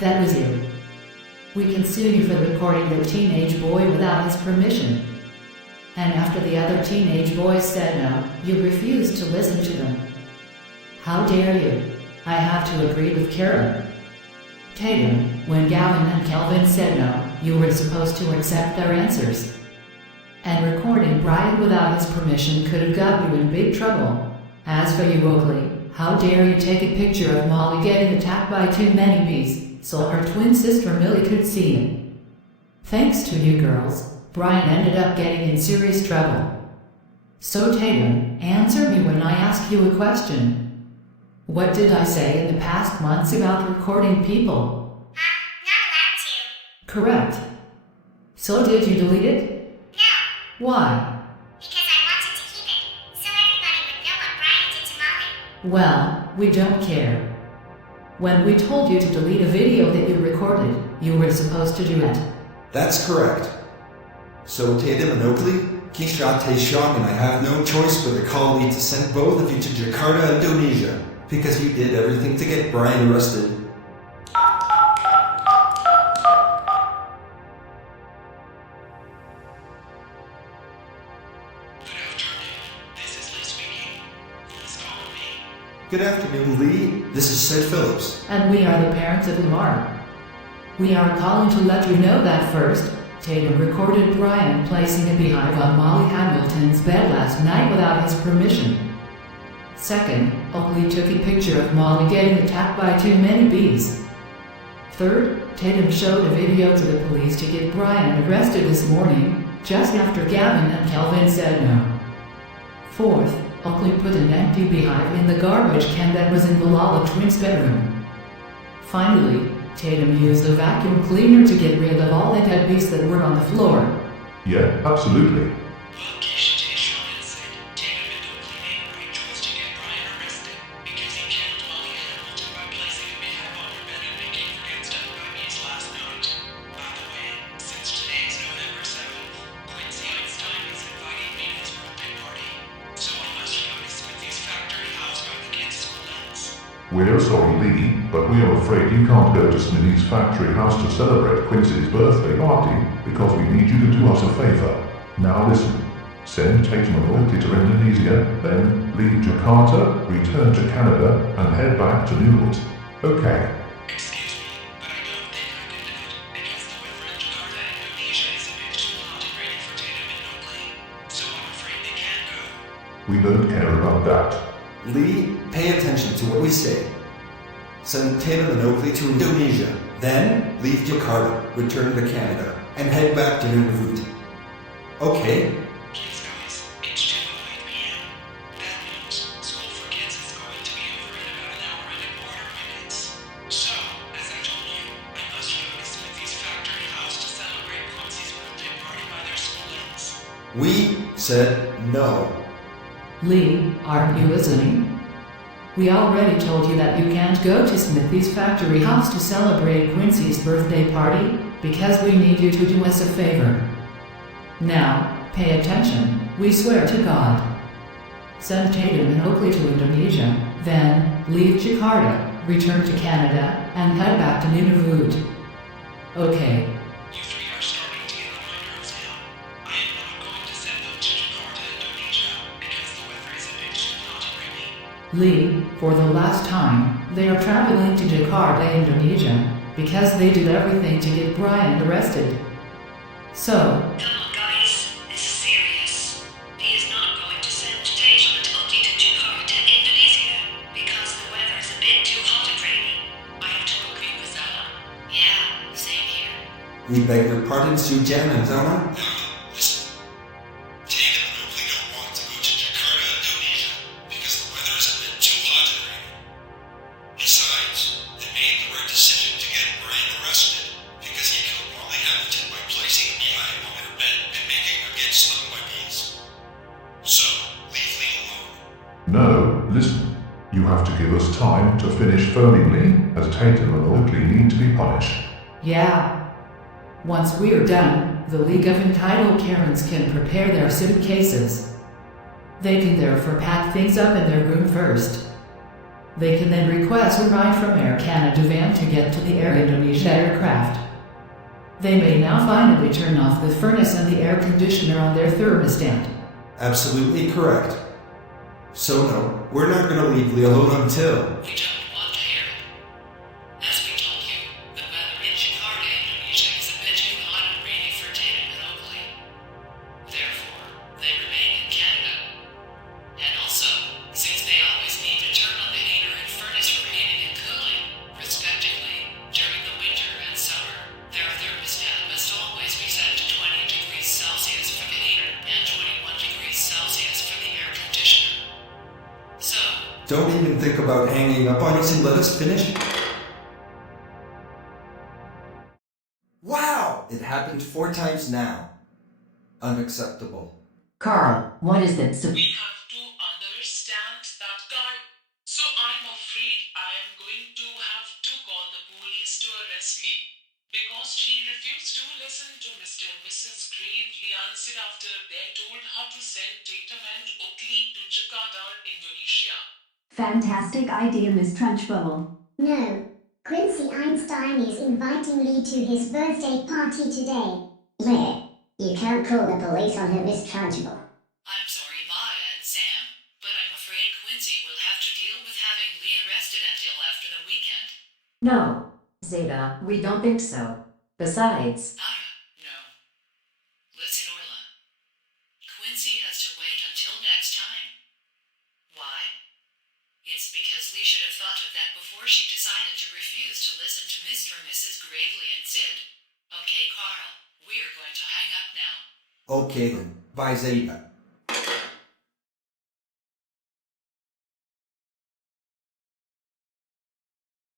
That was you. We can sue you for recording the teenage boy without his permission. And after the other teenage boys said no, you refused to listen to them. How dare you? I have to agree with Karen. Taytum, when Gavin and Kelvin said no, you were supposed to accept their answers. And recording Brian without his permission could have got you in big trouble. As for you, Oakley, how dare you take a picture of Molly getting attacked by too many bees, so her twin sister Millie could see it. Thanks to you girls, Brian ended up getting in serious trouble. So Taytum, answer me when I ask you a question. What did I say in the past months about recording people? Not allowed to. Correct. So did you delete it? No. Why? Because I wanted to keep it, so everybody would know what Brian did to Molly. Well, we don't care. When we told you to delete a video that you recorded, you were supposed to do it. That's correct. So Taytum and Oakley, Kisha Taeshong and I have no choice but to call Leigh to send both of you to Jakarta, Indonesia, because you did everything to get Brian arrested. Good afternoon, Leigh. This is Sid Phillips. And we are the parents of Lamar. We are calling to let you know that first, Taytum recorded Brian placing a beehive on Molly Hamilton's bed last night without his permission. Second, Oakley took a picture of Molly getting attacked by too many bees. Third, Taytum showed a video to the police to get Brian arrested this morning, just after Gavin and Kelvin said no. Fourth, Oakley put an empty beehive in the garbage can that was in the Lala twins' bedroom. Finally, Taytum used a vacuum cleaner to get rid of all the dead bees that were on the floor. Yeah, absolutely. We're sorry, Leigh, but we are afraid you can't go to Smitty's factory house to celebrate Quincy's birthday party, because we need you to do us a favor. Now listen. Send Taytum and Oakley to Indonesia, then leave Jakarta, return to Canada, and head back to Newport. Okay. Excuse me, but I don't think I can do it, because the weather in Jakarta, Indonesia is a bit too hot and ready for Taytum and Oakley, so I'm afraid they can't go. We don't care about that. Leigh, pay attention to what we say. Send Taytum and Oakley to Indonesia, then leave Jakarta, return to Canada, and head back to Nunavut. Okay? Please guys, it's 2:08 p.m. Bad news, school for kids is going to be over in about an hour and a quarter minutes. So, as I told you, I must go to Smithy's factory house to celebrate Quincy's birthday party by their school ends. We said no. Leigh, aren't you listening? We already told you that you can't go to Smithy's factory house to celebrate Quincy's birthday party, because we need you to do us a favor. Now, pay attention, we swear to God. Send Taytum and Oakley to Indonesia, then leave Jakarta, return to Canada, and head back to Nunavut. Okay. You three are starting to get on my nerves now. I am not going to send them to Jakarta, Indonesia, because the weather is a bit too hot and rainy. Leigh, for the last time, they are traveling to Jakarta, Indonesia, because they did everything to get Brian arrested. So, Come on, guys. This is serious. He is not going to send Taytum and Oakley to Jakarta, Indonesia, because the weather is a bit too hot and rainy. I have to agree with Zeta. Yeah, same here. We beg your pardon, Sue Jann Zounna? Listen. Taytum and Oakley don't want to go to Jakarta, Indonesia, because the weather is a bit too hot and rainy. Besides, they made the right decision to get Brian arrested, because he killed Molly Hamilton by placing a beehive on her bed and making her get stung by bees. So, leave Leigh alone. No, listen. You have to give us time to finish filming Leigh, as Taytum and Oakley need to be punished. yeah. Once we're done, the League of Entitled Karens can prepare their suitcases. They can therefore pack things up in their room first. They can then request a ride from Air Canada van to get to the Air Indonesia aircraft. They may now finally turn off the furnace and the air conditioner on their thermostat. Absolutely correct. So no, we're not gonna leave Leigh alone until... You don't want to hear it. As we told you, the weather in Jakarta, Indonesia is a bit too hot and rainy for Taytum and Oakley. Therefore, they remain in Canada. And also, since they always need to turn on the heater and furnace for heating and cooling, respectively, during the winter and summer, their thermostat must always be set to 20 degrees Celsius for the heater and 21 degrees Celsius for the air conditioner. So, Don't even think about hanging up on us and let us finish. Wow! It happened 4 times now. Unacceptable. Carl, what is this? We have to understand that guy. So I'm afraid I am going to have to call the police to arrest Leigh. Because she refused to listen to Mr. and Mrs. Gravely answered after they told her to send Taytum and Oakley to Jakarta, Indonesia. Fantastic idea, Miss Trunchbull. No. Quincy Einstein is inviting Leigh to his birthday party today. Leigh, you can't call the police on her, Miss Trunchbull. I'm sorry, Maya and Sam, but I'm afraid Quincy will have to deal with having Leigh arrested until after the weekend. No, Zeta, we don't think so. Besides, No. Listen, Orla. Quincy has to wait until next time. Why? It's because Leigh should have thought of that before she decided to refuse to listen to Mr. and Mrs. Gravely and Sid. Okay, Carl, we're going to hang up now. Okay then. Bye, Zeta.